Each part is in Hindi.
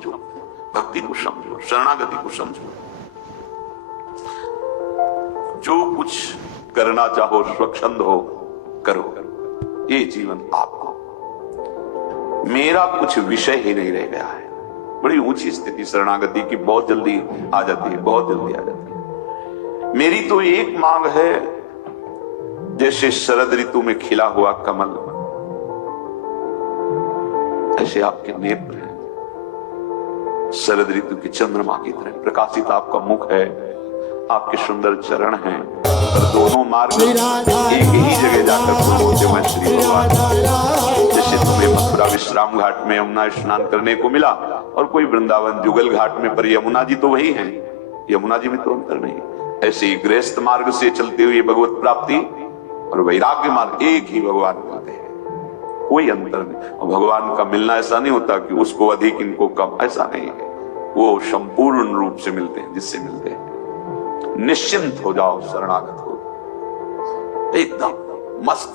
समझो, भक्ति को समझो, शरणागति को समझो। जो कुछ करना चाहो स्वच्छंद हो करो, ये जीवन आपको, मेरा कुछ विषय ही नहीं रह गया है। बड़ी ऊंची स्थिति शरणागति की बहुत जल्दी आ जाती है, बहुत जल्दी आ जाती है। मेरी तो एक मांग है, जैसे शरद ऋतु में खिला हुआ कमल, ऐसे आपके नेत्र हैं शरद ऋतु की चंद्रमा की तरह प्रकाशित। आपका मुख है, आपके सुंदर चरण हैं, और दोनों मार्ग एक ही जगह जाकर बोलते मैं श्री भगवान। जैसे तुम्हें मथुरा विश्राम घाट में यमुना स्नान करने को मिला, और कोई वृंदावन जुगल घाट में, पर यमुना जी तो वही हैं, यमुना जी में तो अंतर नहीं। ऐसे ही गृहस्थ मार्ग से चलते हुए भगवत प्राप्ति और वैराग्य मार्ग एक ही भगवान मिलते हैं, कोई अंतर नहीं। और भगवान का मिलना ऐसा नहीं होता कि उसको अधिक इनको कम, ऐसा नहीं है। वो संपूर्ण रूप से मिलते हैं, जिससे मिलते हैं। निश्चिंत हो जाओ, शरणागत हो, एकदम मस्त।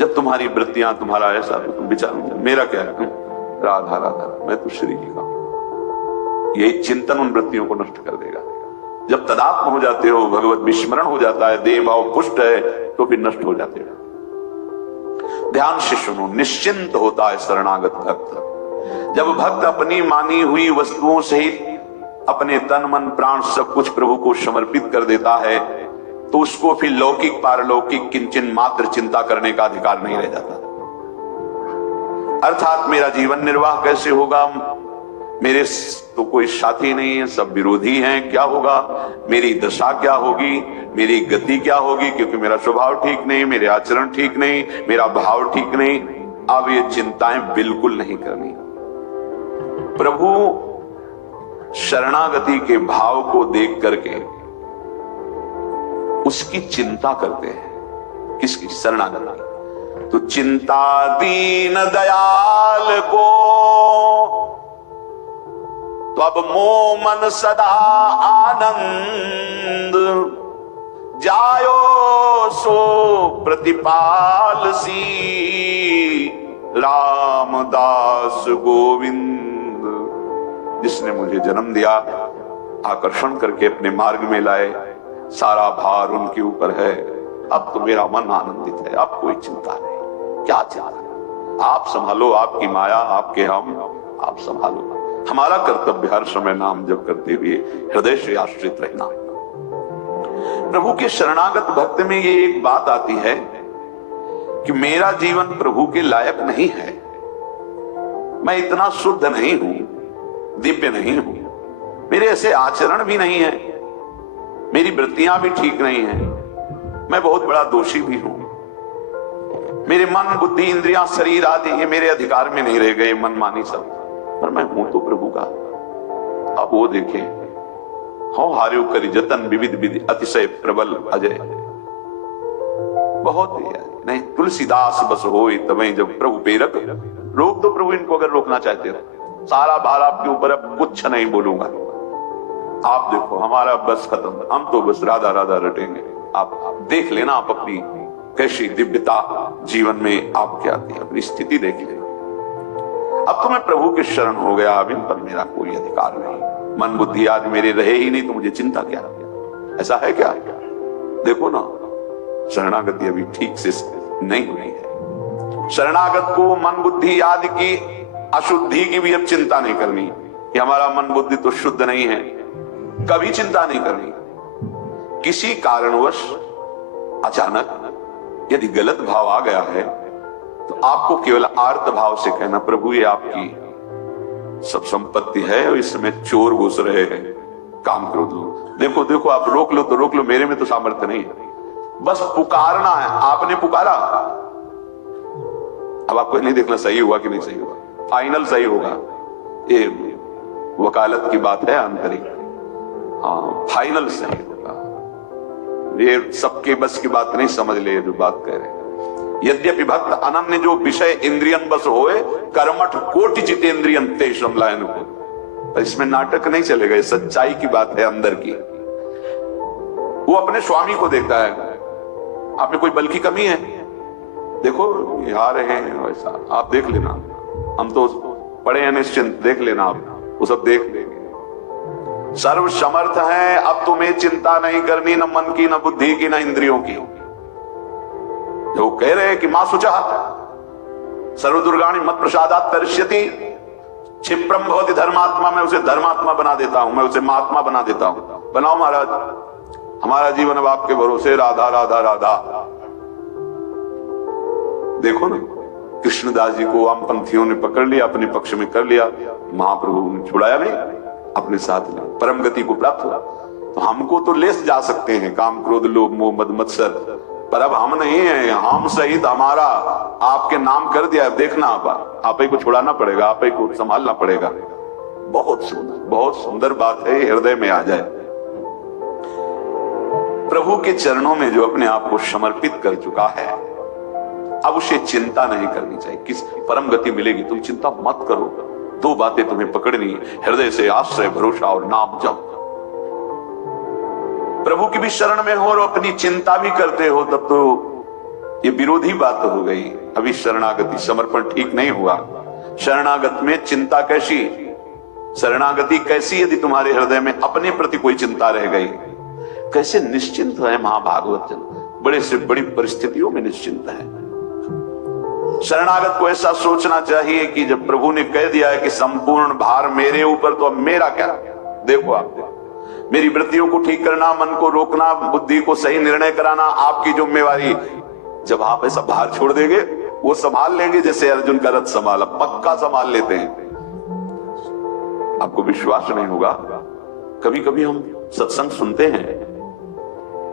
जब तुम्हारी वृत्तियां, तुम्हारा ऐसा, तो तुम विचार, मेरा क्या है, राधा राधा, मैं तो श्री जी का हूं, यही चिंतन उन वृत्तियों को नष्ट कर देगा। जब तदात्म हो जाते हो, भगवत विस्मरण हो जाता है, देह भाव पुष्ट है, तो फिर नष्ट हो जाते हो। ध्यान से सुनो, निश्चिंत होता है शरणागत भक्त। जब भक्त अपनी मानी हुई वस्तुओं सहित अपने तन मन प्राण सब कुछ प्रभु को समर्पित कर देता है, तो उसको फिर लौकिक पारलौकिक किंचन मात्र चिंता करने का अधिकार नहीं रह जाता। अर्थात मेरा जीवन निर्वाह कैसे होगा, मेरे तो कोई साथी नहीं है, सब विरोधी हैं, क्या होगा, मेरी दशा क्या होगी, मेरी गति क्या होगी, क्योंकि मेरा स्वभाव ठीक नहीं, मेरे आचरण ठीक नहीं, मेरा भाव ठीक नहीं। अब ये चिंताएं बिल्कुल नहीं करनी। प्रभु शरणागति के भाव को देख करके उसकी चिंता करते हैं। किसकी? शरणागति। तो चिंता दीन दयाल को, तो अब मोह मन सदा आनंद, जायो सो प्रतिपाल सी, रामदास गोविंद। जिसने मुझे जन्म दिया, आकर्षण करके अपने मार्ग में लाए, सारा भार उनके ऊपर है। अब तो मेरा मन आनंदित है, अब कोई चिंता नहीं। क्या चिंता? आप संभालो, आपकी माया, आपके हम, आप संभालो। हमारा कर्तव्य हर समय नाम जप करते हुए हृदय से आश्रित रहना। प्रभु के शरणागत भक्त में ये एक बात आती है कि मेरा जीवन प्रभु के लायक नहीं है, मैं इतना शुद्ध नहीं हूं, दिव्य नहीं हूं, मेरे ऐसे आचरण भी नहीं है, मेरी वृत्तियां भी ठीक नहीं है, मैं बहुत बड़ा दोषी भी हूं, मेरे मन बुद्धि इंद्रियां शरीर आदि ये मेरे अधिकार में नहीं रह गए, मनमानी सब, पर मैं हूं तो प्रभु का। अब वो देखे, हो हार्यो करी जतन विविध विधि अतिशय प्रबल अजय। बहुत नहीं, तुलसीदास बस होई तबे जब प्रभु प्रेरक। रोक दो प्रभु इनको, अगर रोकना चाहते हो। सारा भार आपके ऊपर, अब कुछ नहीं बोलूंगा। आप देखो, हमारा बस खत्म, हम तो बस राधा राधा रटेंगे। आप देख लेना, आप अपनी कैसी दिव्यता जीवन में आपके आती है, अपनी स्थिति देख लेना। अब तो मैं प्रभु के शरण हो गया, अब इन पर मेरा कोई अधिकार नहीं, मन बुद्धि आज मेरे रहे ही नहीं, तो मुझे चिंता क्या? ऐसा है क्या? देखो ना, शरणागति अभी ठीक से नहीं हुई है। शरणागत को मन बुद्धि आदि की अशुद्धि की भी अब चिंता नहीं करनी कि हमारा मन बुद्धि तो शुद्ध नहीं है, कभी चिंता नहीं करनी। किसी कारणवश अचानक यदि गलत भाव आ गया है, तो आपको केवल आर्त भाव से कहना, प्रभु ये आपकी सब संपत्ति है और इसमें चोर घुस रहे हैं, काम करो दो। देखो देखो, आप रोक लो तो रोक लो, मेरे में तो सामर्थ्य नहीं है। बस पुकारना है, आपने पुकारा, अब आपको नहीं देखना सही हुआ कि नहीं सही हुआ, फाइनल सही होगा। ये वकालत की बात है आंतरिक, हाँ फाइनल सही होगा। ये सबके बस की बात नहीं, समझ ले जो बात कह रहे हैं। यद्यपि भक्त अनन्य जो विषय इंद्रियन बस होए, कर्मठ कोटि जितेंद्रियन ते समलायन को। पर इसमें नाटक नहीं चलेगा, सच्चाई की बात है अंदर की। वो अपने स्वामी को देखता है, आप में कोई बल की कमी है, देखो ये आ रहे हैं, वैसा आप देख लेना, हम तो पड़े हैं निश्चिंत, देख लेना आप, वो सब देख लेंगे। सर्व समर्थ है, अब तुम्हें चिंता नहीं करनी, न मन की, न बुद्धि की, न इंद्रियों की। जो कह रहे हैं कि मां सुचा सर्व दुर्गाणी मत प्रसादात तरिष्यति, क्षिप्रम भवति धर्मात्मा, मैं उसे धर्मात्मा बना देता हूं, मैं उसे महात्मा बना देता हूं। बनाओ महाराज, हमारा जीवन अब आपके भरोसे, राधा राधा राधा। देखो ना, कृष्णदास जी को वामपंथियों ने पकड़ लिया, अपने पक्ष में कर लिया, महाप्रभु ने छुड़ाया नहीं, अपने साथ लिया, परम गति को प्राप्त हुआ। तो हमको तो ले जा सकते हैं काम क्रोध लोभ मोह मद मत्सर, पर अब हम नहीं है, हम सहित हमारा आपके नाम कर दिया। देखना आप ही को छुड़ाना पड़ेगा, आप ही को संभालना पड़ेगा। बहुत सुंदर बात है, हृदय में आ जाए। प्रभु के चरणों में जो अपने आप को समर्पित कर चुका है, अब उसे चिंता नहीं करनी चाहिए किस परम गति मिलेगी, तुम चिंता मत करो। दो बातें तुम्हें पकड़नी, हृदय से आश्रय भरोसा और नाम जप। प्रभु की भी शरण में हो और अपनी चिंता भी करते हो, तब तो ये विरोधी बात हो गई। अभी शरणागति समर्पण ठीक नहीं हुआ। शरणागत में चिंता कैसी, शरणागति कैसी यदि तुम्हारे हृदय में अपने प्रति कोई चिंता रह गई। कैसे निश्चिंत है महाभागवत जन, बड़े से बड़ी परिस्थितियों में निश्चिंत है। शरणागत को ऐसा सोचना चाहिए कि जब प्रभु ने कह दिया है कि संपूर्ण भार मेरे ऊपर, तो अब मेरा क्या। देखो आप, मेरी वृत्तियों को ठीक करना, मन को रोकना, बुद्धि को सही निर्णय कराना आपकी जिम्मेवारी। जब आप ऐसा भार छोड़ देंगे, वो संभाल लेंगे, जैसे अर्जुन का रथ संभाला, पक्का संभाल लेते हैं। आपको विश्वास नहीं होगा, कभी कभी हम सत्संग सुनते हैं,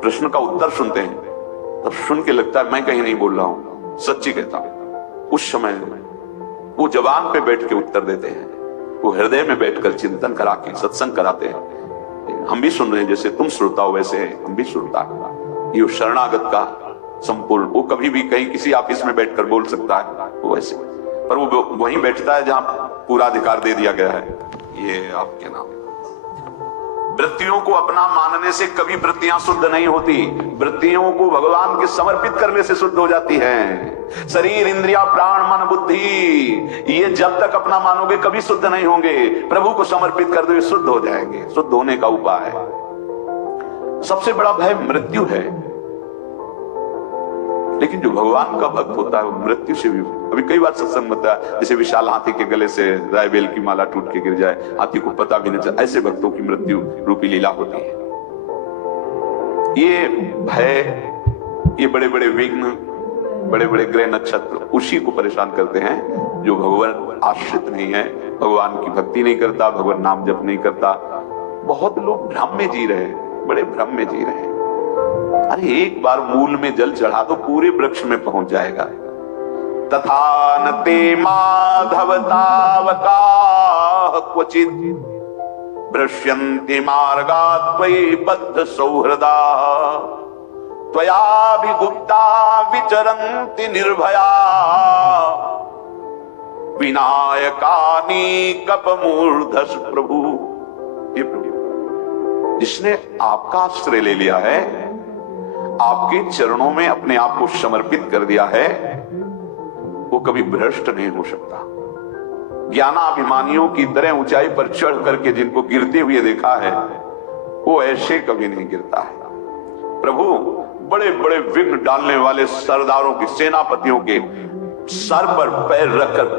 प्रश्न का उत्तर सुनते हैं, तब सुन के लगता है मैं कहीं नहीं बोल रहा हूं, सच्ची कहता हूं। उस समय वो जबान पे बैठ के उत्तर देते हैं, वो हृदय में बैठकर चिंतन करा के सत्संग कराते हैं। हम भी सुन रहे हैं, जैसे तुम श्रोता हो वैसे हम भी श्रोता। ये शरणागत का संपूर्ण, वो कभी भी कहीं किसी ऑफिस में बैठकर बोल सकता है, वो वैसे, पर वो वहीं बैठता है जहां पूरा अधिकार दे दिया गया है। ये आपके नाम। वृत्तियों को अपना मानने से कभी वृत्तियां शुद्ध नहीं होती, वृत्तियों को भगवान के समर्पित करने से शुद्ध हो जाती हैं। शरीर इंद्रिया प्राण मन बुद्धि, ये जब तक अपना मानोगे कभी शुद्ध नहीं होंगे। प्रभु को समर्पित कर दो, शुद्ध हो जाएंगे। शुद्ध होने का उपाय, सबसे बड़ा भय मृत्यु है, लेकिन जो भगवान का भक्त होता है वो मृत्यु से भी, अभी कई बार सत्संग होता है, जैसे विशाल हाथी के गले से रायबेल की माला टूट के गिर जाए, हाथी को पता भी नहीं चले, ऐसे भक्तों की मृत्यु रूपी लीला होती है। ये भय, ये बड़े बड़े विघ्न, बड़े बड़े ग्रह नक्षत्र उसी को परेशान करते हैं जो भगवान आश्रित नहीं है, भगवान की भक्ति नहीं करता, भगवान नाम जप नहीं करता। बहुत लोग भ्रम में जी रहे हैं, बड़े भ्रम में जी रहे हैं। अरे एक बार मूल में जल चढ़ा तो पूरे वृक्ष में पहुंच जाएगा। तथा न ते माधव तावका क्वचित भ्रश्यन्ति मार्गात् त्वयि बद्ध सौहृदा, त्वयाभिगुप्ता विचरन्ति निर्भया, विनायकानि कपमूर्धस प्रभु। ये प्रभु जिसने आपका आश्रय ले लिया है, आपके चरणों में अपने आप को समर्पित कर दिया है, वो कभी भ्रष्ट नहीं हो सकता। ज्ञानाभिमानियों की तरह ऊंचाई पर चढ़ करके जिनको गिरते हुए देखा है, वो ऐसे कभी नहीं गिरता है। प्रभु बड़े बड़े विघ्न डालने वाले सरदारों की, सेनापतियों के सर पर पैर रखकर